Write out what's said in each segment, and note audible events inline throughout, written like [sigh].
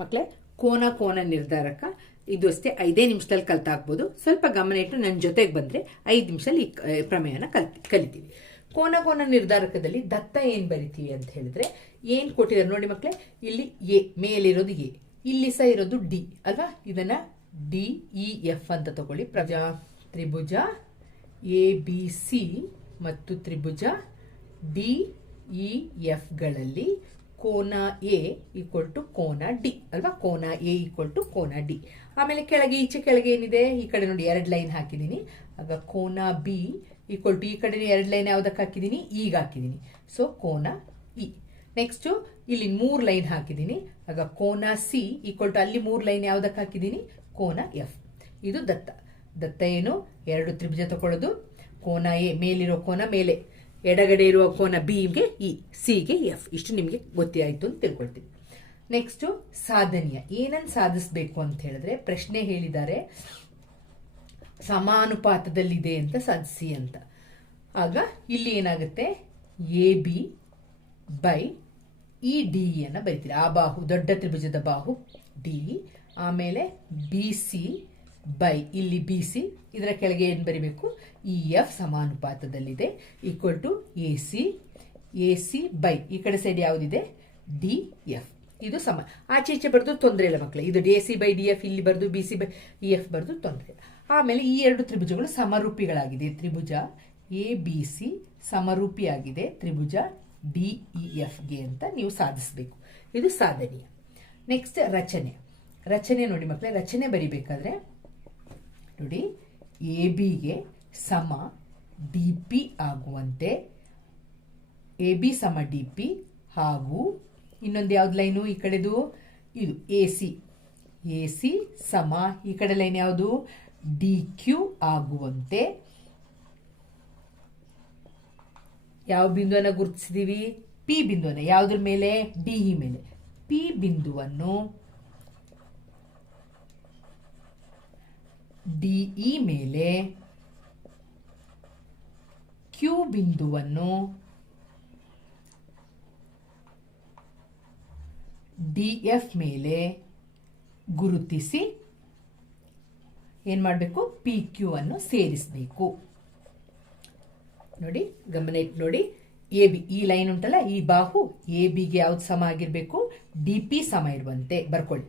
ಮಕ್ಕಳೇ ಕೋನ ಕೋನ ನಿರ್ಧಾರಕ ಇದು ಅಷ್ಟೇ, ಐದೇ ನಿಮಿಷದಲ್ಲಿ ಕಲ್ತಾಕ್ಬೋದು. ಸ್ವಲ್ಪ ಗಮನ ಇಟ್ಟು ನನ್ನ ಜೊತೆಗೆ ಬಂದರೆ ಐದು ನಿಮಿಷದಲ್ಲಿ ಈ ಪ್ರಮೇಯನ ಕಲ್ ಕಲಿತೀವಿ. ಕೋನ ಕೋನ ನಿರ್ಧಾರಕದಲ್ಲಿ ದತ್ತ ಏನು ಬರಿತೀವಿ ಅಂತ ಹೇಳಿದ್ರೆ, ಏನು ಕೊಟ್ಟಿದ್ದಾರೆ ನೋಡಿ ಮಕ್ಕಳೇ ಇಲ್ಲಿ ಎ, ಮೇಲಿರೋದು ಎ, ಇಲ್ಲಿ ಸಹ ಇರೋದು ಡಿ, ಅಲ್ವಾ? ಇದನ್ನ ಡಿ, ಇ, ಎಫ್ ಅಂತ ತಗೊಳ್ಳಿ. ಪ್ರಜಾ ತ್ರಿಭುಜ ಎ, ಬಿ, ಸಿ ಮತ್ತು ತ್ರಿಭುಜ ಡಿ, ಇ ಎಫ್ಗಳಲ್ಲಿ ಕೋನ ಎ ಈಕ್ವಲ್ ಟು ಕೋನ ಡಿ, ಅಲ್ವಾ? ಕೋನ ಎ ಈಕ್ವಲ್ ಟು ಕೋನ ಡಿ. ಆಮೇಲೆ ಕೆಳಗೆ, ಈಚೆ ಕೆಳಗೆ ಏನಿದೆ? ಈ ಕಡೆ ನೋಡಿ ಎರಡು ಲೈನ್ ಹಾಕಿದ್ದೀನಿ. ಆಗ ಕೋನ ಬಿ ಈಕ್ವಲ್ ಟು ಈ ಕಡೆ ಎರಡು ಲೈನ್ ಯಾವುದಕ್ಕೆ ಹಾಕಿದ್ದೀನಿ? ಈಗ ಹಾಕಿದ್ದೀನಿ. ಸೊ ಕೋನ ಇ. ನೆಕ್ಸ್ಟು ಇಲ್ಲಿ ಮೂರು ಲೈನ್ ಹಾಕಿದ್ದೀನಿ. ಆಗ ಕೋನ ಸಿ ಈಕ್ವಲ್ ಟು ಅಲ್ಲಿ ಮೂರು ಲೈನ್ ಯಾವುದಕ್ಕೆ ಹಾಕಿದ್ದೀನಿ? ಕೋನ ಎಫ್. ಇದು ದತ್ತ. ದತ್ತ ಏನು? ಎರಡು ತ್ರಿಭುಜ ತಗೊಳ್ಳೋದು. ಕೋನ ಎ, ಮೇಲಿರೋ ಕೋನ ಮೇಲೆ. ಎಡಗಡೆ ಇರುವ ಕೋನ ಬಿಗೆ ಇ ಸಿಗೆ ಎಫ್ ಇಷ್ಟು ನಿಮಗೆ ಗೊತ್ತೇ ಆಯ್ತು ಅಂತ ತಿಳ್ಕೊಳ್ತೀವಿ ನೆಕ್ಸ್ಟು ಸಾಧನೀಯ. ಏನನ್ನು ಸಾಧಿಸಬೇಕು ಅಂತ ಹೇಳಿದ್ರೆ, ಪ್ರಶ್ನೆ ಹೇಳಿದ್ದಾರೆ, ಸಮಾನುಪಾತದಲ್ಲಿದೆ ಅಂತ ಸಾಧಿಸಿ ಅಂತ. ಆಗ ಇಲ್ಲಿ ಏನಾಗುತ್ತೆ? A B by E D ಅನ್ನ ಬರಿತೀರಿ. ಆ ಬಾಹು, ದೊಡ್ಡ ತ್ರಿಭುಜದ ಬಾಹು ಡಿ ಆಮೇಲೆ ಬಿ ಸಿ ಬೈ ಇಲ್ಲಿ ಬಿ ಸಿ ಇದರ ಕೆಳಗೆ ಏನು ಬರಿಬೇಕು? E F ಸಮಾನುಪಾತದಲ್ಲಿದೆ equal to A C A C by ಈ ಕಡೆ ಸೈಡ್ ಯಾವುದಿದೆ? ಡಿ ಎಫ್ ಇದು ಸಮ ಆಚೆ ಈಚೆ ಬರೆದು ತೊಂದರೆ ಇಲ್ಲ ಮಕ್ಕಳು ಇದು D C by D F ಇಲ್ಲಿ ಬರೆದು B C by E F ಬರೆದು ತೊಂದರೆ ಆಮೇಲೆ ಈ ಎರಡು ತ್ರಿಭುಜಗಳು ಸಮರೂಪಿಗಳಾಗಿದೆ. ತ್ರಿಭುಜ ಎ ಬಿ ಸಿ ಸಮರೂಪಿಯಾಗಿದೆ. ತ್ರಿಭುಜ ಡಿ ಇ ಎಫ್ಗೆ ಅಂತ ನೀವು ಸಾಧಿಸಬೇಕು. ಇದು ಸಾಧನೀಯ. ನೆಕ್ಸ್ಟ್ ರಚನೆ. ರಚನೆ ನೋಡಿ ಮಕ್ಕಳೇ ರಚನೆ ಬರಿಬೇಕಾದ್ರೆ ನೋಡಿ ಎ ಬಿಗೆ ಸಮ ಡಿ ಪಿ ಆಗುವಂತೆ ಎ ಬಿ ಸಮ ಡಿ ಪಿ ಹಾಗೂ ಇನ್ನೊಂದು ಯಾವ್ದು ಲೈನು ಈ ಕಡೆದು? ಇದು ಎ ಸಿ. ಎ ಸಿ ಸಮ ಈ ಕಡೆ ಲೈನ್ ಯಾವುದು? ಡಿ ಕ್ಯೂ ಆಗುವಂತೆ ಯಾವ ಬಿಂದುವನ್ನು ಗುರುತಿಸಿದೀವಿ? ಪಿ ಬಿಂದುವನ್ನು, ಯಾವುದ್ರ ಮೇಲೆ? ಡಿ ಇ ಮೇಲೆ. ಪಿ ಬಿಂದುವನ್ನು ಡಿಇ ಮೇಲೆ ಕ್ಯೂ ಬಿಂದುವನ್ನು ಡಿಎಫ್ ಮೇಲೆ ಗುರುತಿಸಿ ಏನು ಮಾಡಬೇಕು? ಪಿ ಕ್ಯೂ ಅನ್ನು ಸೇರಿಸಬೇಕು. ನೋಡಿ, ಗಮನ ನೋಡಿ. ಎ ಬಿ ಈ ಲೈನ್ ಉಂಟಲ್ಲ, ಈ ಬಾಹು ಎ ಬಿಗೆ ಯಾವ್ದು ಸಮ ಆಗಿರಬೇಕು? ಡಿ ಪಿ ಸಮ ಇರುವಂತೆ. ಬರ್ಕೊಳ್ಳಿ.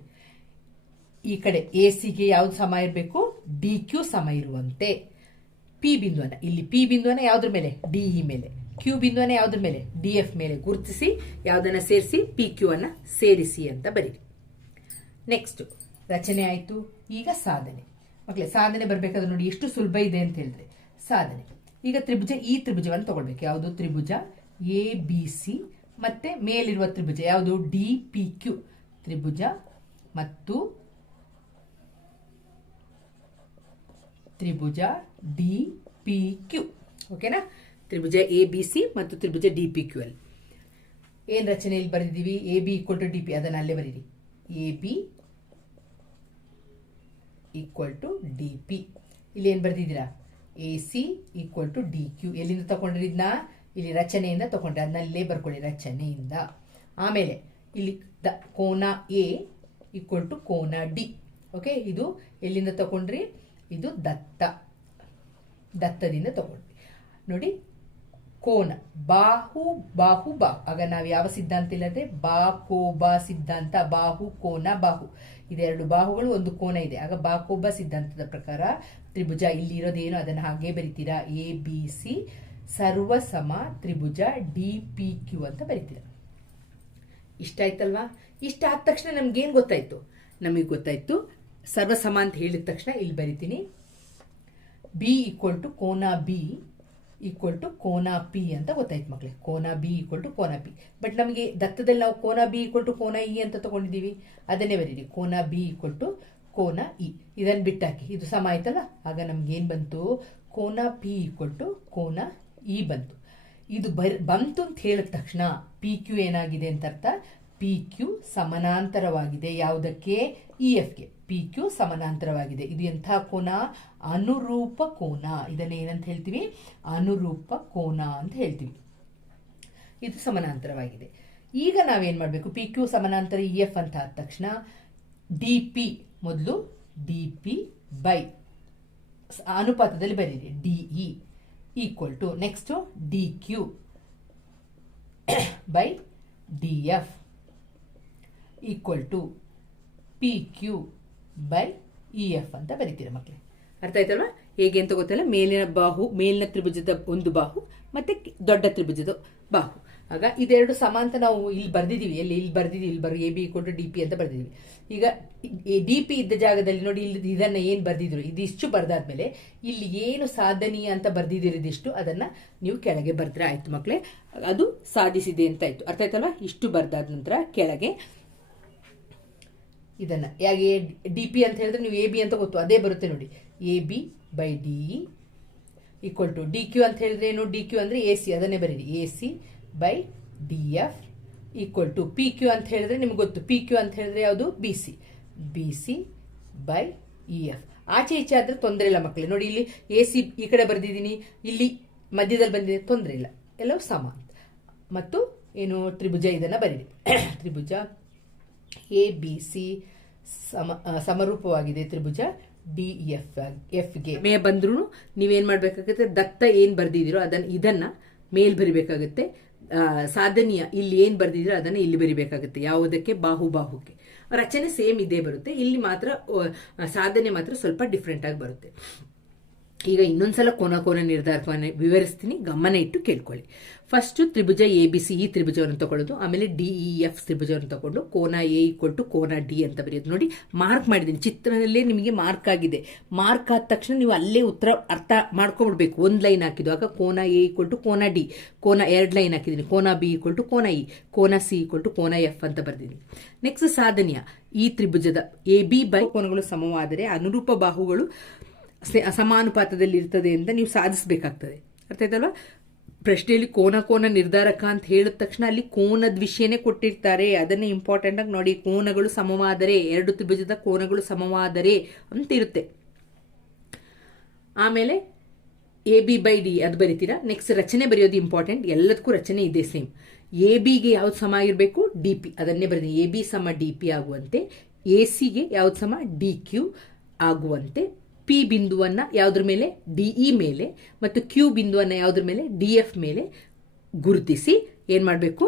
ಈ ಕಡೆ ಎ ಸಿಗೆ ಯಾವ್ದು ಸಮ ಇರಬೇಕು? ಡಿ ಕ್ಯೂ ಸಮ ಇರುವಂತೆ. ಪಿ ಬಿಂದುವನ್ನ. ಇಲ್ಲಿ ಪಿ ಬಿಂದುವನ್ನ ಯಾವುದ್ರ ಮೇಲೆ? ಡಿ ಇ ಮೇಲೆ. ಕ್ಯೂ ಬಿಂದುವನ್ನ ಯಾವುದ್ರ ಮೇಲೆ? ಡಿ ಎಫ್ ಮೇಲೆ ಗುರುತಿಸಿ, ಯಾವ್ದನ್ನ ಸೇರಿಸಿ ಪಿ ಕ್ಯೂ ಅನ್ನ ಸೇರಿಸಿ ಅಂತ ಬರೀರಿ. ನೆಕ್ಸ್ಟ್ ರಚನೆ ಆಯಿತು. ಈಗ ಸಾಧನೆ. ಮಕ್ಕಳೇ ಸಾಧನೆ ಬರಬೇಕಾದ್ರೆ ನೋಡಿ ಎಷ್ಟು ಸುಲಭ ಇದೆ ಅಂತ ಹೇಳಿದ್ರೆ. ಸಾಧನೆ. ಈಗ ತ್ರಿಭುಜ, ಈ ತ್ರಿಭುಜವನ್ನು ತಗೊಳ್ಬೇಕು. ಯಾವುದು? ತ್ರಿಭುಜ ಎ ಬಿ ಸಿ ಮತ್ತೆ ಮೇಲಿರುವ ತ್ರಿಭುಜ. ಯಾವುದು? ಡಿ ಪಿ ಕ್ಯೂ ತ್ರಿಭುಜ ಮತ್ತು ತ್ರಿಭುಜ ಡಿ ಪಿ ಕ್ಯೂ ಓಕೆನಾ ತ್ರಿಭುಜ ಎ ಬಿ ಸಿ ಮತ್ತು ತ್ರಿಭುಜ ಡಿ ಪಿ ಕ್ಯೂ ಅಲ್ಲಿ. ಏನು ರಚನೆಯಲ್ಲಿ ಬರೆದಿದ್ದೀವಿ A B equal to D P ಅದನ್ನು ಅಲ್ಲೇ ಬರೀರಿ. A B equal to D P ಇಲ್ಲಿ ಏನು ಬರೆದಿದ್ದೀರಾ? A C equal to D Q ಎಲ್ಲಿಂದ ತಗೊಂಡ್ರಿ ಇಲ್ಲಿ ರಚನೆಯಿಂದ ತಗೊಂಡ್ರೆ. ಅದನ್ನ ಅಲ್ಲೇ ಬರ್ಕೊಳ್ಳಿ ರಚನೆಯಿಂದ. ಆಮೇಲೆ ಇಲ್ಲಿ ದ ಕೋನ ಎ ಈಕ್ವಲ್ ಟು ಕೋನ ಡಿ ಓಕೆ ಇದು ಎಲ್ಲಿಂದ ತಗೊಂಡ್ರಿ? ಇದು ದತ್ತ. ದತ್ತದಿಂದ ತಗೊಂಡ್ವಿ. ನೋಡಿ, ಕೋನ. ಬಾಹು ಬಾಹು, ಬಾ. ಆಗ ನಾವು ಯಾವ ಸಿದ್ಧಾಂತ ಇಲ್ಲದೆ ಬಾ ಕೋಬಾ ಸಿದ್ಧಾಂತ. ಬಾಹು, ಕೋನ, ಬಾಹು. ಇದೆರಡು ಬಾಹುಗಳು ಒಂದು ಕೋನ ಇದೆ. ಆಗ ಬಾ ಕೋಬ ಸಿದ್ಧಾಂತದ ಪ್ರಕಾರ ತ್ರಿಭುಜ ಇಲ್ಲಿ ಇರೋದೇನು? ಅದನ್ನು ಹಾಗೆ ಬರಿತೀರಾ? ಎ ಬಿ ಸಿ ಸರ್ವ ಸಮ ತ್ರಿಭುಜ ಡಿ ಪಿ ಕ್ಯೂ ಅಂತ ಬರಿತೀರಾ? ಇಷ್ಟ ಆಯ್ತಲ್ವಾ? ಇಷ್ಟ ಆದ ತಕ್ಷಣ ನಮ್ಗೇನು ಗೊತ್ತಾಯ್ತು? ನಮಗೆ ಗೊತ್ತಾಯ್ತು ಸರ್ವಸಮ ಅಂತ ಹೇಳಿದ ತಕ್ಷಣ ಇಲ್ಲಿ ಬರಿತೀನಿ. ಬಿ ಈಕ್ವಲ್ ಟು ಕೋನ ಬಿ ಈಕ್ವಲ್ ಟು ಕೋನ ಪಿ ಅಂತ ಗೊತ್ತಾಯ್ತು ಮಕ್ಕಳೇ ಕೋನ ಬಿ ಈಕ್ವಲ್ ಟು ಕೋನ ಪಿ ಬಟ್ ನಮಗೆ ದತ್ತದಲ್ಲಿ ನಾವು ಕೋನ ಬಿ ಈಕ್ವಲ್ ಟು ಕೋನ ಇ ಅಂತ ತಗೊಂಡಿದ್ದೀವಿ. ಅದನ್ನೇ ಬರೀರಿ. ಕೋನ ಬಿ ಈಕ್ವಲ್ ಟು ಕೋನ ಇ ಇದನ್ನು ಬಿಟ್ಟಾಕಿ. ಇದು ಸಮ ಆಯ್ತಲ್ಲ? ಆಗ ನಮ್ಗೆ ಏನು ಬಂತು? ಕೋನ ಪಿ ಈಕ್ವಲ್ ಟು ಕೋನ ಇ ಬಂತು. ಇದು ಬರ್, ಬಂತು ಅಂತ ಹೇಳಿದ ತಕ್ಷಣ ಪಿ ಕ್ಯೂ ಏನಾಗಿದೆ ಅಂತ ಅರ್ಥ. ಪಿ ಕ್ಯೂ ಸಮಾನಾಂತರವಾಗಿದೆ. ಯಾವುದಕ್ಕೆ? ಇ ಎಫ್ಗೆ ಪಿ ಕ್ಯೂ ಸಮಾನಾಂತರವಾಗಿದೆ. ಇದು ಎಂಥ ಕೋನ? ಅನುರೂಪ ಕೋನ. ಇದನ್ನು ಏನಂತ ಹೇಳ್ತೀವಿ? ಅನುರೂಪ ಕೋನ ಅಂತ ಹೇಳ್ತೀವಿ. ಇದು ಸಮಾನಾಂತರವಾಗಿದೆ. ಈಗ ನಾವೇನು ಮಾಡಬೇಕು? ಪಿ ಕ್ಯೂ ಸಮಾನಾಂತರ ಇ ಎಫ್ ಅಂತ ಆದ ತಕ್ಷಣ ಡಿ ಪಿ ಮೊದಲು ಡಿ ಪಿ ಬೈ ಅನುಪಾತದಲ್ಲಿ ಬರೀರಿ. D E equal to next D Q by D F equal to P Q by E F ಅಂತ ಬರೀತೀರ ಮಕ್ಕಳೇ ಅರ್ಥ ಆಯ್ತಲ್ವಾ? ಹೇಗೆ ಅಂತ ಗೊತ್ತಲ್ಲ? ಮೇಲಿನ ಬಾಹು, ಮೇಲಿನ ತ್ರಿಭುಜದ ಒಂದು ಬಾಹು, ಮತ್ತೆ ದೊಡ್ಡ ತ್ರಿಭುಜದ ಬಾಹು. ಆಗ ಇದೆರಡು ಸಮ ಅಂತ ನಾವು ಇಲ್ಲಿ ಬರ್ದಿದ್ದೀವಿ ಎಲ್ಲಿ? ಇಲ್ಲಿ ಬರ್ದಿದೀವಿ. ಇಲ್ಲಿ ಬರ್ ಎ ಬಿ ಕೊಟ್ಟು ಡಿ ಪಿ ಅಂತ ಬರ್ದಿದ್ದೀವಿ ಈಗ ಡಿ ಪಿ ಇದ್ದ ಜಾಗದಲ್ಲಿ ನೋಡಿ ಇಲ್ಲಿ ಇದನ್ನ ಏನು ಬರ್ದಿದ್ರು? ಇದಿಷ್ಟು ಬರ್ದಾದ್ಮೇಲೆ ಇಲ್ಲಿ ಏನು ಸಾಧನೀಯ ಅಂತ ಬರ್ದಿದ್ದೀರಿ ಅದನ್ನು ಅದನ್ನ ನೀವು ಕೆಳಗೆ ಬರೆದ್ರೆ ಆಯಿತು ಮಕ್ಕಳೇ ಅದು ಸಾಧಿಸಿದೆ ಅಂತ ಆಯ್ತು. ಅರ್ಥ ಆಯ್ತಲ್ವಾ? ಇಷ್ಟು ಬರೆದಾದ ನಂತರ ಕೆಳಗೆ ಇದನ್ನ. ಯಾಕೆ ಡಿ ಪಿ ಅಂತ ಹೇಳಿದ್ರೆ ನೀವು ಎ ಬಿ ಅಂತ ಗೊತ್ತು. ಅದೇ ಬರುತ್ತೆ ನೋಡಿ. A B by D equal to D Q ಅಂತ ಹೇಳಿದ್ರೆ ಏನು? ಡಿ ಕ್ಯೂ ಅಂದರೆ ಎ ಸಿ ಅದನ್ನೇ ಬರೀರಿ. A C by D F equal to P Q ಅಂತ ಹೇಳಿದ್ರೆ ನಿಮ್ಗೆ ಗೊತ್ತು. ಪಿ ಕ್ಯೂ ಅಂತ ಹೇಳಿದ್ರೆ ಯಾವುದು? B C B C by E F ಆಚೆ ಈಚೆ ಆದರೆ ತೊಂದರೆ ಇಲ್ಲ ಮಕ್ಕಳೇ ನೋಡಿ ಇಲ್ಲಿ ಎ ಸಿ ಈ ಕಡೆ ಬರೆದಿದ್ದೀನಿ. ಇಲ್ಲಿ ಮಧ್ಯದಲ್ಲಿ ಬಂದಿದೆ. ತೊಂದರೆ ಇಲ್ಲ. ಎಲ್ಲವೂ ಸಮ. ಮತ್ತು ಏನು? ತ್ರಿಭುಜ ಇದನ್ನು ಬರೀರಿ. [coughs] ತ್ರಿಭುಜ ಎ ಬಿ ಸಿ ಸಮ ಸಮರೂಪವಾಗಿದೆ ತ್ರಿಭುಜ ಡಿ ಎಫ್ ಎಫ್ಗೆ ಮೇ ಬಂದ್ರೂ ನೀವೇನ್ ಮಾಡಬೇಕಾಗುತ್ತೆ, ದತ್ತ ಏನ್ ಬರ್ದಿದಿರೋ ಅದನ್ನ ಇದನ್ನ ಮೇಲ್ ಬರಿಬೇಕಾಗುತ್ತೆ. ಸಾಧನೀಯ ಇಲ್ಲಿ ಏನ್ ಬರ್ದಿದಿರೋ ಅದನ್ನ ಇಲ್ಲಿ ಬರಿಬೇಕಾಗುತ್ತೆ. ಯಾವುದಕ್ಕೆ? ಬಾಹು ಬಾಹುಕ್ಕೆ ರಚನೆ ಸೇಮ್ ಇದೇ ಬರುತ್ತೆ. ಇಲ್ಲಿ ಮಾತ್ರ ಸಾಧನೆ ಮಾತ್ರ ಸ್ವಲ್ಪ ಡಿಫ್ರೆಂಟ್ ಆಗಿ ಬರುತ್ತೆ. ಈಗ ಇನ್ನೊಂದ್ಸಲ ಕೋನ ಕೋನ ನಿರ್ಧಾರವನ್ನು ವಿವರಿಸ್ತೀನಿ. ಗಮನ ಇಟ್ಟು ಕೇಳ್ಕೊಳ್ಳಿ. ಫಸ್ಟ್ ತ್ರಿಭುಜ ಎ ಬಿ ಸಿ ಈ ತ್ರಿಭುಜವನ್ನು ತಗೊಳ್ಳೋದು. ಆಮೇಲೆ ಡಿ ಇ ಎಫ್ ತ್ರಿಭುಜವನ್ನು ತಗೊಂಡು ಕೋನ ಎ ಈಕ್ವಲ್ ಟು ಕೋನ ಡಿ ಅಂತ ಬರೆಯೋದು. ನೋಡಿ ಮಾರ್ಕ್ ಮಾಡಿದ್ದೀನಿ. ಚಿತ್ರದಲ್ಲೇ ನಿಮಗೆ ಮಾರ್ಕ್ ಆಗಿದೆ. ಮಾರ್ಕ್ ಆದ ತಕ್ಷಣ ನೀವು ಅಲ್ಲೇ ಉತ್ತರ ಅರ್ಥ ಮಾಡ್ಕೊಬಿಡ್ಬೇಕು. ಒಂದು ಲೈನ್ ಹಾಕಿದ್ದು. ಆಗ ಕೋನ ಎ ಈಕ್ವಲ್ ಟು ಕೋನ ಡಿ ಕೋನ ಎರಡು ಲೈನ್ ಹಾಕಿದ್ದೀನಿ. ಕೋನ ಬಿ ಈಕ್ವಲ್ ಟು ಕೋನ ಇ ಕೋನ ಸಿ ಈಕ್ವಲ್ ಟು ಕೋನ ಎಫ್ ಅಂತ ಬರ್ದಿದ್ದೀನಿ. ನೆಕ್ಸ್ಟ್ ಸಾಧನೀಯ ಈ ತ್ರಿಭುಜದ ಎ ಬಿ ಬೈ ಕೋನಗಳು ಸಮವಾದರೆ ಅನುರೂಪ ಬಾಹುಗಳು ಸಮಾನುಪಾತದಲ್ಲಿ ಇರ್ತದೆ ಅಂತ ನೀವು ಸಾಧಿಸಬೇಕಾಗ್ತದೆ. ಅರ್ಥ ಆಯ್ತಲ್ವಾ? ಪ್ರಶ್ನೆಯಲ್ಲಿ ಕೋನ ಕೋನ ನಿರ್ಧಾರಕ ಅಂತ ಹೇಳಿದ ತಕ್ಷಣ ಅಲ್ಲಿ ಕೋನದ ವಿಷಯನೇ ಕೊಟ್ಟಿರ್ತಾರೆ. ಅದನ್ನೇ ಇಂಪಾರ್ಟೆಂಟ್ ಆಗಿ ನೋಡಿ, ಕೋನಗಳು ಸಮವಾದರೆ, ಎರಡು ತ್ರಿಭುಜದ ಕೋನಗಳು ಸಮವಾದರೆ ಅಂತ ಇರುತ್ತೆ. ಆಮೇಲೆ ಎ ಬಿ ಬೈ ಡಿ ಅದು ಬರಿತೀರಾ? ನೆಕ್ಸ್ಟ್ ರಚನೆ ಬರೆಯೋದು ಇಂಪಾರ್ಟೆಂಟ್ ಎಲ್ಲದಕ್ಕೂ ರಚನೆ ಇದೆ ಸೇಮ್ ಎ ಬಿಗೆ ಯಾವ್ದು ಸಮ ಆಗಿರಬೇಕು? ಡಿ ಪಿ ಅದನ್ನೇ ಬರೀತೀನಿ ಎ ಬಿ ಸಮ ಡಿ ಪಿ ಆಗುವಂತೆ. ಎ ಸಿಗೆ ಯಾವ್ದು ಸಮ? ಡಿ ಕ್ಯೂ ಆಗುವಂತೆ. ಪಿ ಬಿಂದುವನ್ನ ಯಾವುದ್ರ ಮೇಲೆ? ಡಿ ಇ ಮೇಲೆ ಮತ್ತು ಕ್ಯೂ ಬಿಂದುವನ್ನ ಯಾವುದ್ರ ಮೇಲೆ? ಡಿ ಎಫ್ ಮೇಲೆ ಗುರುತಿಸಿ ಏನು ಮಾಡಬೇಕು?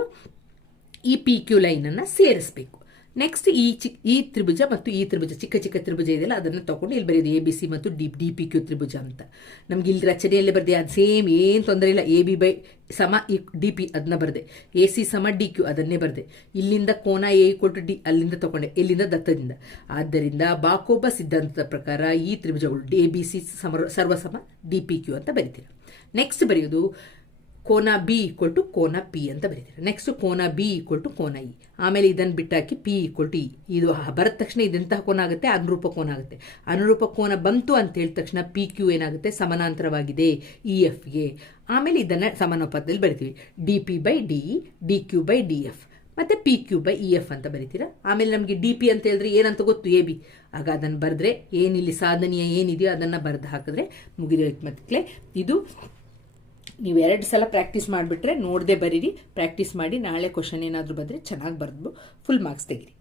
ಈ ಪಿ ಕ್ಯೂ ಲೈನನ್ನು ಸೇರಿಸಬೇಕು. ನೆಕ್ಸ್ಟ್ ಈ ಚಿ ಈ ತ್ರಿಭುಜ ಮತ್ತು ಈ ತ್ರಿಭುಜ, ಚಿಕ್ಕ ಚಿಕ್ಕ ತ್ರಿಭುಜ ಇದೆಯಲ್ಲ, ಅದನ್ನು ತಗೊಂಡು ಇಲ್ಲಿ ಬರೆಯೋದು ಎ ಬಿ ಸಿ ಮತ್ತು ಡಿ ಡಿ ಪಿ ಕ್ಯೂ ತ್ರಿಭುಜ ಅಂತ. ನಮ್ಗೆ ಇಲ್ಲಿ ರಚನೆಯಲ್ಲೇ ಬರೆದೆ ಅದು ಸೇಮ್ ಏನು ತೊಂದರೆ ಇಲ್ಲ. ಎ ಬಿ ಬೈ ಸಮ ಈ ಡಿ ಪಿ ಅದನ್ನ ಬರೆದೆ. ಎ ಸಿ ಸಮ ಡಿ ಕ್ಯೂ ಅದನ್ನೇ ಬರೆದೆ. ಇಲ್ಲಿಂದ ಕೋನ ಎ ಕೊಟ್ಟು ಡಿ ಅಲ್ಲಿಂದ ತಗೊಂಡೆ, ಇಲ್ಲಿಂದ ದತ್ತದಿಂದ. ಆದ್ದರಿಂದ ಬಾಕೋಬ ಸಿದ್ಧಾಂತದ ಪ್ರಕಾರ ಈ ತ್ರಿಭುಜಗಳು ಎ ಬಿ ಸಿ ಸಮರ ಸರ್ವಸಮ ಡಿ ಪಿ ಕ್ಯೂ ಅಂತ ಬರಿತೀರ. ನೆಕ್ಸ್ಟ್ ಬರೆಯೋದು ಕೋನ ಬಿ ಈಕ್ವಲ್ ಟು ಕೋನ ಪಿ ಅಂತ ಬರೀತಾರೆ. ನೆಕ್ಸ್ಟ್ ಕೋನ ಬಿ ಈಕ್ವಲ್ ಟು ಕೋನ ಇ ಆಮೇಲೆ ಇದನ್ನು ಬಿಟ್ಟಾಕಿ ಪಿ ಈಕ್ವಲ್ ಟು ಇ ಇದು ಬರದ ತಕ್ಷಣ ಇದೆಂತಹ ಕೋನ ಆಗುತ್ತೆ? ಅನುರೂಪ ಕೋನ ಆಗುತ್ತೆ. ಅನುರೂಪ ಕೋನ ಬಂತು ಅಂತ ಹೇಳಿದ ತಕ್ಷಣ ಪಿ ಕ್ಯೂ ಏನಾಗುತ್ತೆ? ಸಮಾನಾಂತರವಾಗಿದೆ ಇ ಎಫ್ಗೆ ಆಮೇಲೆ ಇದನ್ನು ಸಮಾನೋಪಾತದಲ್ಲಿ ಬರಿತೀವಿ. D P by D E D Q by D F ಮತ್ತೆ P Q by E F ಅಂತ ಬರಿತೀರಾ. ಆಮೇಲೆ ನಮಗೆ ಡಿ ಪಿ ಅಂತ ಹೇಳಿದ್ರೆ ಏನಂತ ಗೊತ್ತು? ಎ ಬಿ ಆಗ ಅದನ್ನು ಬರೆದ್ರೆ ಏನಿಲ್ಲಿ ಸಾಧನೀಯ ಏನಿದೆಯೋ ಅದನ್ನು ಬರೆದು ಹಾಕಿದ್ರೆ ಮುಗಿದೋಯ್ತು ಮಕ್ಕಳೇ ಇದು ನೀವು ಎರಡು ಸಲ ಪ್ರಾಕ್ಟೀಸ್ ಮಾಡಿಬಿಟ್ರೆ ನೋಡದೆ ಬರೀರಿ. ಪ್ರಾಕ್ಟೀಸ್ ಮಾಡಿ ನಾಳೆ ಕ್ವಶನ್ ಏನಾದರೂ ಬಂದರೆ ಚೆನ್ನಾಗಿ ಬರೆದು ಫುಲ್ ಮಾರ್ಕ್ಸ್ ತೆಗೀರಿ.